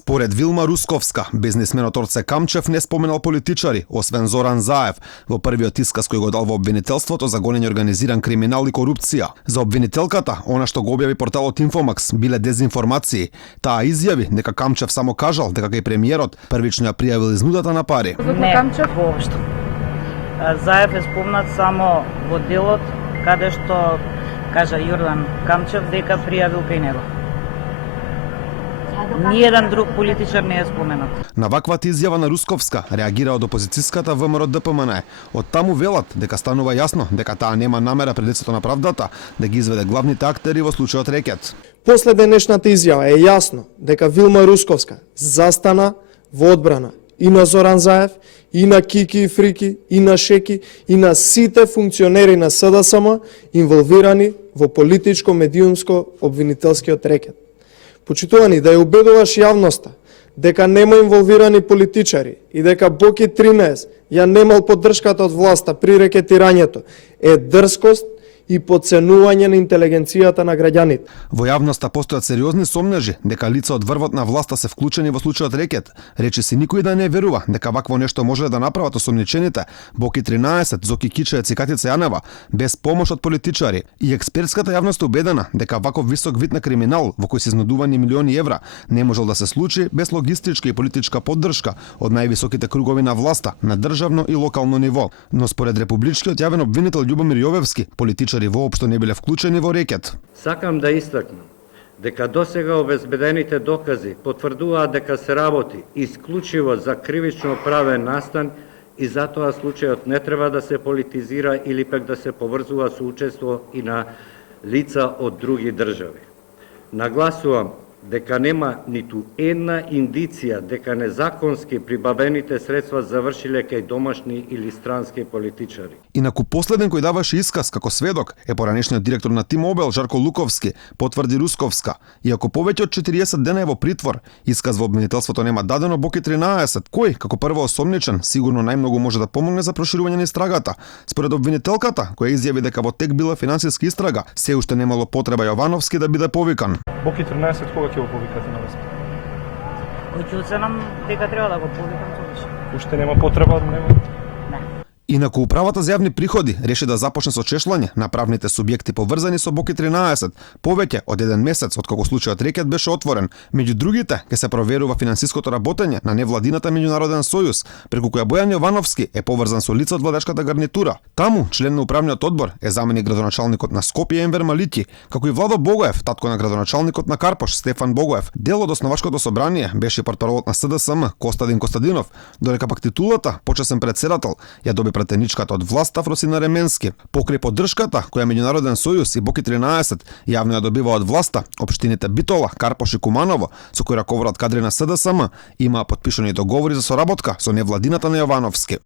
Според Вилма Русковска, бизнисменот Орце Камчев не споменал политичари, освен Зоран Заев, во првиот исказ кој го дал во обвинителството за гонење организиран криминал и корупција. За обвинителката, она што го објави порталот Инфомакс, биле дезинформации. Таа изјави дека Камчев само кажал дека кај премиерот првично ја пријавил изнудата на пари. Не, воопшто. Заев е спомнат само во делот каде што кажа Јордан Камчев дека пријавил кај него. Ниеден друг политичар не е споменат. На ваквата изјава на Русковска реагира од опозицијската ВМРО ДПМН. Од таму велат дека станува јасно дека таа нема намера пред лицето на правдата да ги изведе главните актери во случајот Рекет. После денешната изјава е јасно дека Вилма Русковска застана во одбрана и на Зоран Заев, и на Кики и Фрики, и на Шеки, и на сите функционери на СДСМ инволвирани во политичко-медиумско обвинителскиот рекет. Почитувани, да ја убедуваш јавноста дека нема инволвирани политичари и дека Боки 13 ја немал поддршката од власта при рекетирањето е дрскост и подценување на интелигенцијата на граѓаните. Во јавноста постојат сериозни сомнежи дека лица од врвот на власта се вклучени во случајот Рекет. Речи си никој да не верува дека вакво нешто може да направат осомничените Боки 13, Зоки Кичеец и Катица Јанева без помош од политичари. И експертската јавност е убедена дека ваков висок вид на криминал во кој се изнудувани милиони евра не можел да се случи без логистичка и политичка поддршка од највисоките кругови на власта на државно и локално ниво. Но според републичкиот јавен обвинител Љубомир Јовевски, политичари воопшто не биле вклучени во Рекет. Сакам да истакнам дека досега обезбедените докази потврдуваат дека се работи исклучиво за кривично правен настан и затоа случајот не треба да се политизира или пак да се поврзува со учество и на лица од други држави. Нагласувам дека нема ниту една индиција дека незаконски прибавените средства завршиле кај домашни или странски политичари. Инаку последен кој даваше исказ како сведок е поранешниот директор на Тимобил Жарко Луковски, потврди Русковска. Иако повеќе од 40 дена е во притвор, исказ во обвинителството нема дадено Боки 13, кој како прво осомничен сигурно најмногу може да помогне за проширување на истрагата. Според обвинителката, која изјави дека во тек била финансиска истрага, се уште немало потреба Јовановски да биде повикан. Боки 13 кога ќе го повикате на вест? Кој ќе оценам дека треба да го повикам совише. Уште нема потреба, нема. Инаку управата за јавни приходи реши да започне со чешлање на правните субјекти поврзани со Боки 13, повеќе од еден месец откако случајот Рекет беше отворен. Меѓу другите, ќе се проверува финансиското работење на невладината меѓународен сојуз, преку која Бојан Јовановски е поврзан со лица од владачката гарнитура. Таму, член на управниот одбор е заменик градоначалникот на Скопје Енвер Малити, како и Владо Богоев, татко на градоначалникот на Карпош Стефан Богоев. Дел од основачкото собрание беше портпаролот на СДСМ Костадин Костадинов, додека пак титулата почесен председател ја доби претеничката од власта Фросина Ременски. Покрај поддршката која Меѓународен сојуз и Боки 13 јавно ја добива од власта, општините Битола, Карпош и Куманово, со кои раководат кадри на СДСМ, има потпишани договори за соработка со невладината на Јовановски.